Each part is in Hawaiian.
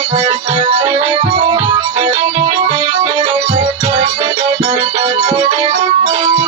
Thank you.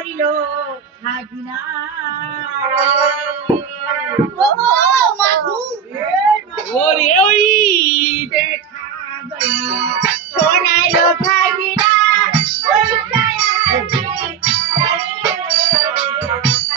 Morilo Hagina. Oh, Mahu. Mori, oi. De Morilo Hagina. Morilo Hagina.